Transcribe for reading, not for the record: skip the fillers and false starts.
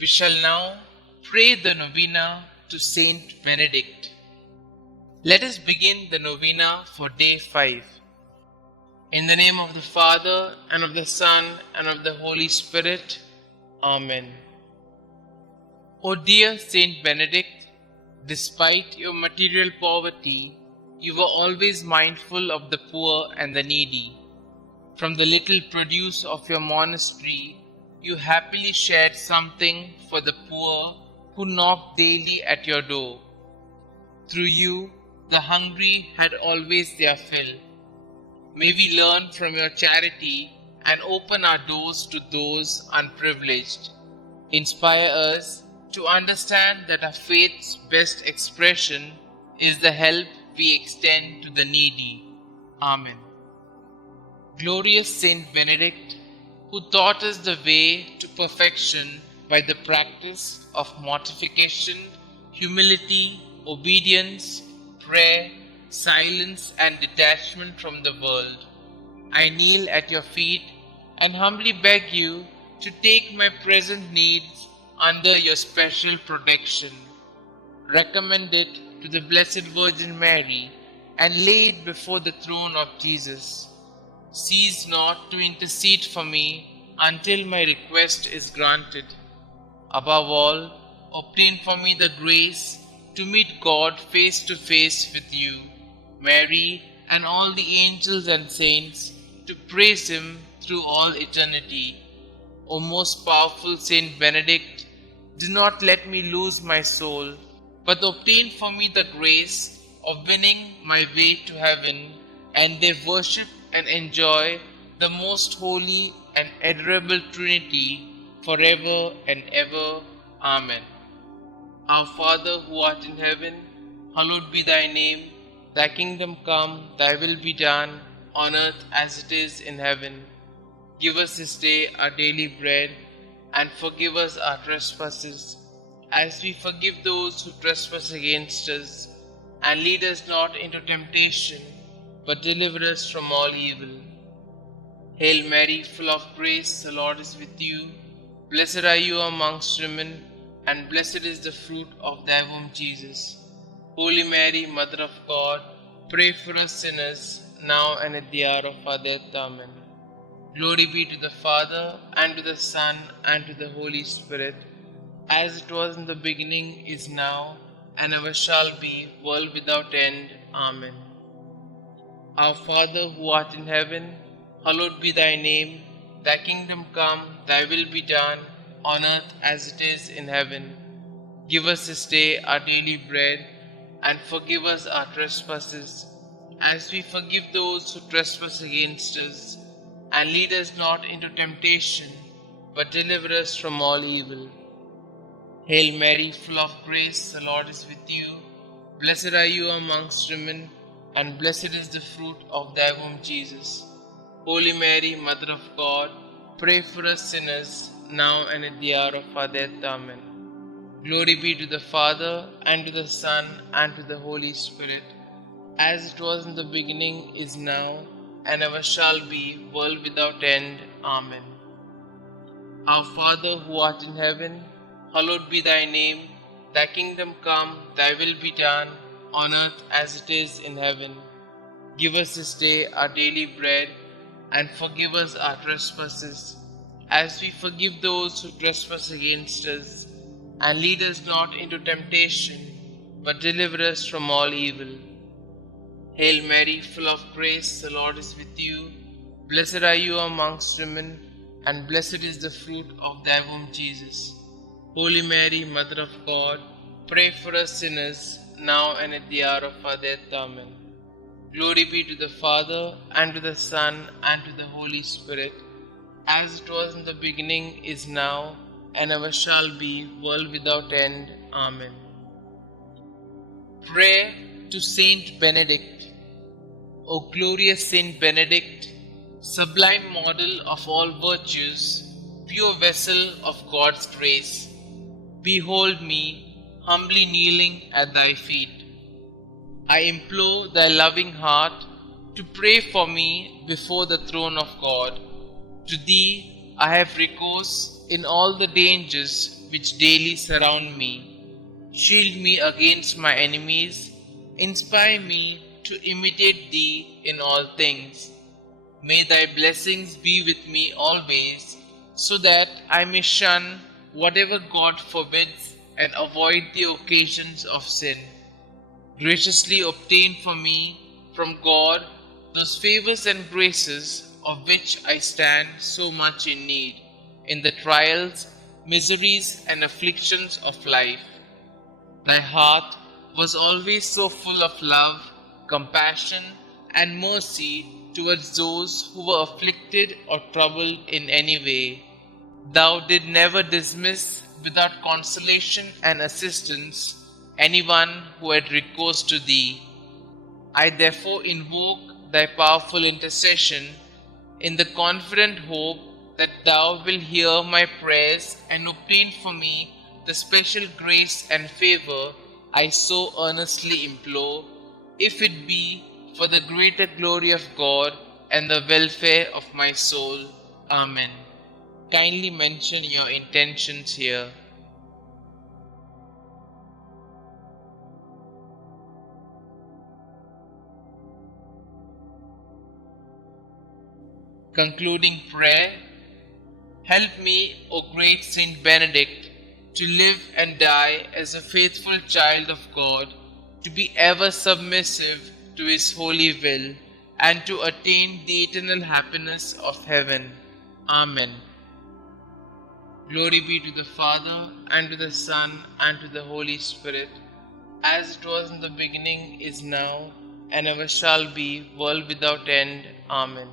We shall now pray the Novena to St Benedict. Let us begin the Novena for day 5. In the name of the Father, and of the Son, and of the Holy Spirit. Amen. O dear St Benedict, despite your material poverty, you were always mindful of the poor and the needy. From the little produce of your monastery, you happily shared something for the poor who knocked daily at your door. Through you, the hungry had always their fill. May we learn from your charity and open our doors to those unprivileged. Inspire us to understand that our faith's best expression is the help we extend to the needy. Amen. Glorious Saint Benedict, who taught us the way to perfection by the practice of mortification, humility, obedience, prayer, silence, and detachment from the world, I kneel at your feet and humbly beg you to take my present needs under your special protection. Recommend it to the Blessed Virgin Mary and lay it before the throne of Jesus. Cease not to intercede for me until my request is granted. Above all, obtain for me the grace to meet God face to face with you, Mary, and all the angels and saints, to praise Him through all eternity. O most powerful Saint Benedict, do not let me lose my soul, but obtain for me the grace of winning my way to heaven, and there worship and enjoy the most holy and adorable Trinity forever and ever. Amen. Our Father who art in heaven, hallowed be thy name. Thy kingdom come, thy will be done, on earth as it is in heaven. Give us this day our daily bread, and forgive us our trespasses, as we forgive those who trespass against us. And lead us not into temptation, but deliver us from all evil. Hail Mary, full of grace, the Lord is with you. Blessed are you amongst women, and blessed is the fruit of thy womb, Jesus. Holy Mary, Mother of God, pray for us sinners, now and at the hour of our death. Amen. Glory be to the Father, and to the Son, and to the Holy Spirit, as it was in the beginning, is now, and ever shall be, world without end. Amen. Our Father who art in heaven, hallowed be thy name. Thy kingdom come, thy will be done, on earth as it is in heaven. Give us this day our daily bread, and forgive us our trespasses, as we forgive those who trespass against us. And lead us not into temptation, but deliver us from all evil. Hail Mary, full of grace, the Lord is with you. Blessed are you amongst women, and blessed is the fruit of thy womb, Jesus. Holy Mary, Mother of God, pray for us sinners, now and at the hour of our death. Amen. Glory be to the Father, and to the Son, and to the Holy Spirit, as it was in the beginning, is now, and ever shall be, world without end. Amen. Our Father who art in heaven, hallowed be thy name. Thy kingdom come, thy will be done, on earth as it is in heaven. Give us this day our daily bread, and forgive us our trespasses, as we forgive those who trespass against us. And lead us not into temptation, but deliver us from all evil. Hail Mary, full of grace, the Lord is with you. Blessed are you amongst women, and blessed is the fruit of thy womb, Jesus. Holy Mary, Mother of God, pray for us sinners, now and at the hour of our death. Amen. Glory be to the Father, and to the Son, and to the Holy Spirit, as it was in the beginning, is now, and ever shall be, world without end. Amen. Prayer to Saint Benedict. O glorious Saint Benedict, sublime model of all virtues, pure vessel of God's grace, behold me, humbly kneeling at thy feet. I implore thy loving heart to pray for me before the throne of God. To thee I have recourse in all the dangers which daily surround me. Shield me against my enemies. Inspire me to imitate Thee in all things. May Thy blessings be with me always, so that I may shun whatever God forbids and avoid the occasions of sin. Graciously obtain for me from God those favors and graces of which I stand so much in need in the trials, miseries, and afflictions of life. Thy heart was always so full of love, compassion, and mercy towards those who were afflicted or troubled in any way. Thou did never dismiss without consolation and assistance anyone who had recourse to Thee. I therefore invoke Thy powerful intercession in the confident hope that Thou wilt hear my prayers and obtain for me the special grace and favor I so earnestly implore, if it be for the greater glory of God and the welfare of my soul. Amen. Kindly mention your intentions here. Concluding prayer. Help me, O great St Benedict, to live and die as a faithful child of God, to be ever submissive to His holy will, and to attain the eternal happiness of heaven. Amen. Glory be to the Father, and to the Son, and to the Holy Spirit, as it was in the beginning, is now, and ever shall be, world without end. Amen.